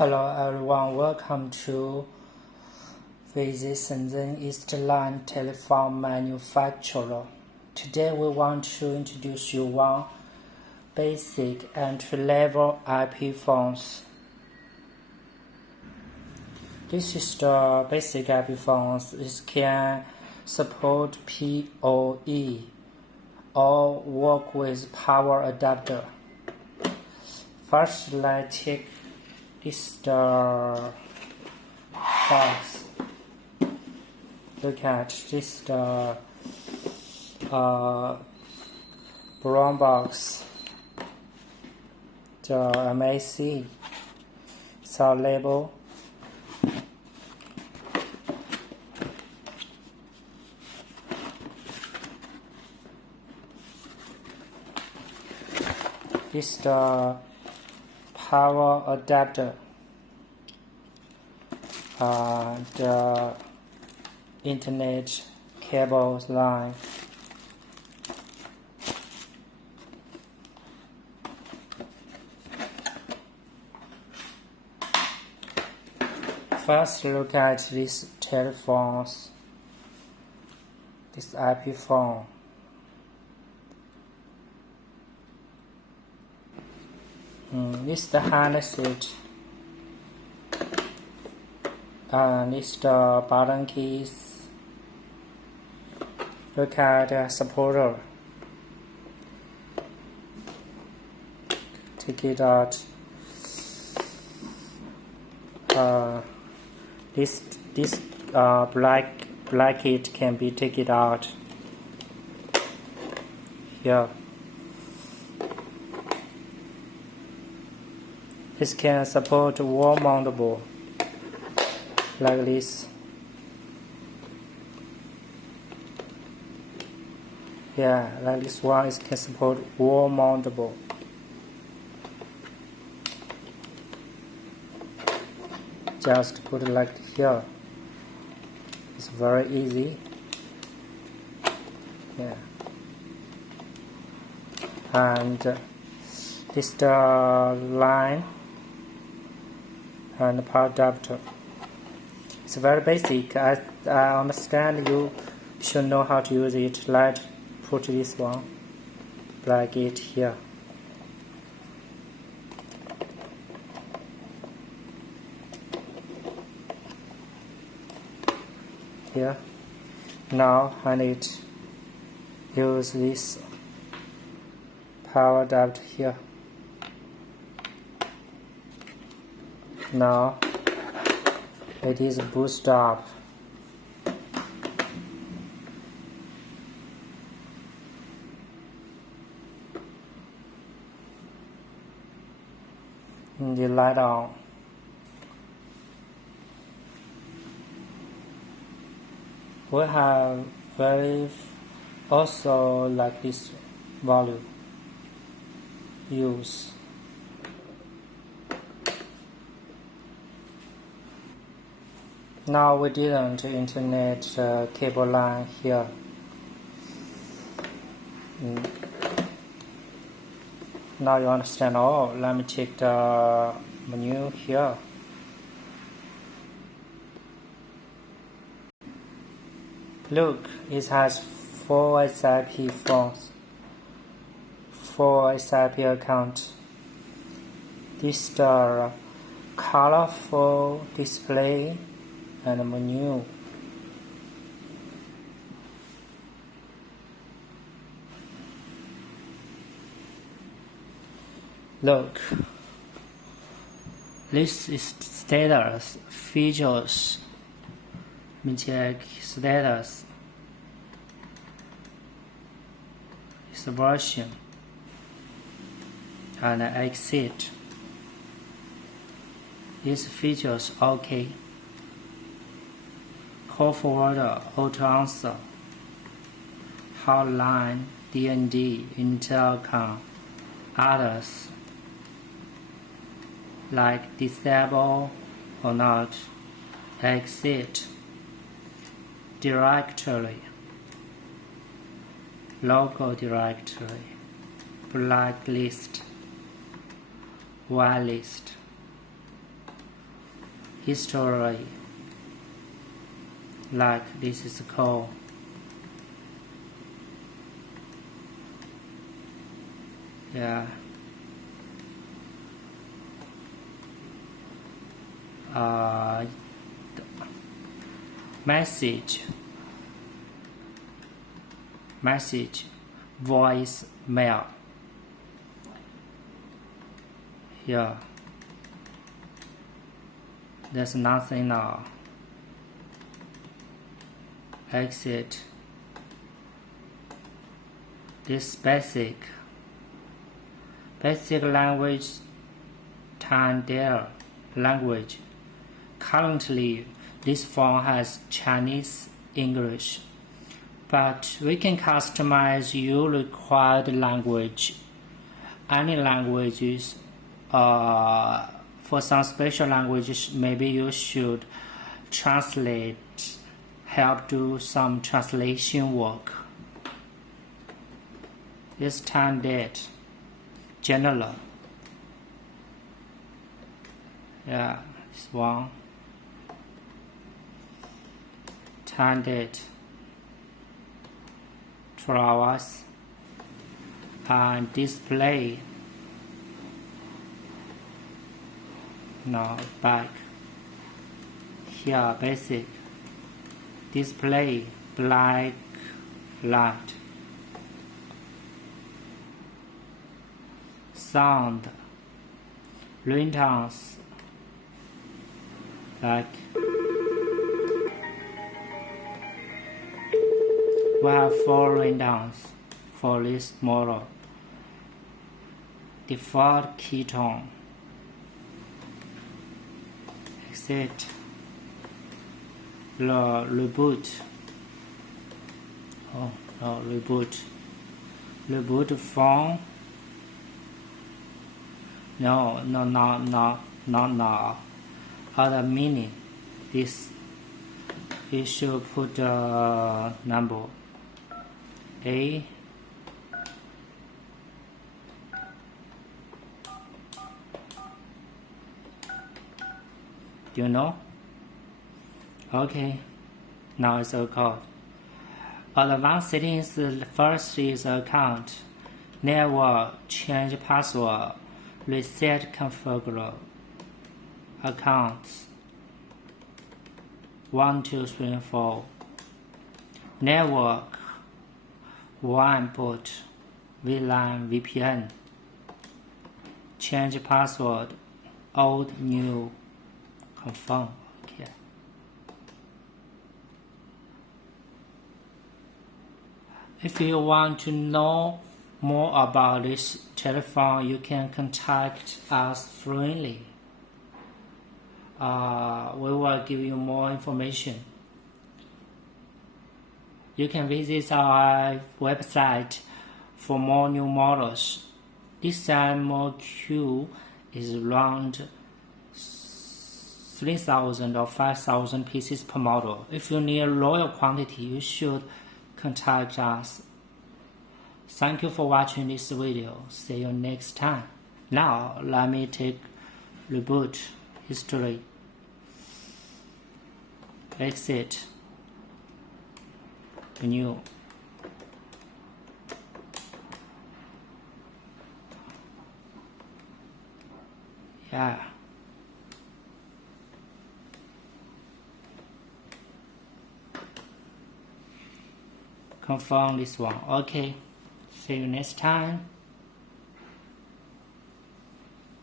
Hello everyone, welcome to visit Shenzhen East Line telephone manufacturer. Today we want to introduce you one basic entry-level IP phones. This is the basic IP phones. It can support PoE or work with power adapter. First, let's take this the box. Look at this the brown box. The MAC. So label. This the power adapter, the internet cable line. First, look at these telephones, this IP phone. This is the handset, and this is the button keys. Look at the supporter. Take it out. This black it can be taken out here. This can support wall mountable like this. Yeah, like this one it can support wall mountable. Just put it like here. It's very easy. Yeah. And this is the line and the power adapter. It's very basic. I understand you should know how to use it. Let's put this one, plug it here. Here. Now I need to use this power adapter here. Now it is boost up. The light on. We have also like this volume use. Now we didn't internet cable line here. Now you understand all. Let me check the menu here. Look, it has 4 SIP phones, 4 SIP accounts. This is the colorful display and menu. Look, this is status features. Let me check status. It's a version and exit. These features OK. Call forwarder, auto answer, hotline, D&D, intercom, others, like disable or not, exit, directory, local directory, blacklist, whitelist. history, like this is called message, voice mail. Here, there's nothing now. Exit. This basic language, Tandil language. Currently, this phone has Chinese, English, but we can customize your required language. Any languages, for some special languages, maybe you should help do some translation work. This time date, general. This one. Time date, 2 hours. And display. No, back. Here, basic. Display, black light. Sound, ringtones, like we have 4 ringtones for this model. Default key tone. Exit. Reboot. Oh no, reboot. Reboot phone. No, not now. Other meaning. This you should put number A. Do you know? Okay, now it's a code. Advanced settings. First is account, network, change password, reset configure, accounts, 1, 2, 3, 4, network, 1 port, VLAN, VPN, change password, old, new, confirm. Okay. If you want to know more about this telephone, you can contact us freely. We will give you more information. You can visit our website for more new models. This MOQ is around 3,000 or 5,000 pieces per model. If you need a loyal quantity, you should contact us. Thank you for watching this video. See you next time. Now let me take reboot history. Exit. Renew. Confirm this one. Okay. See you next time.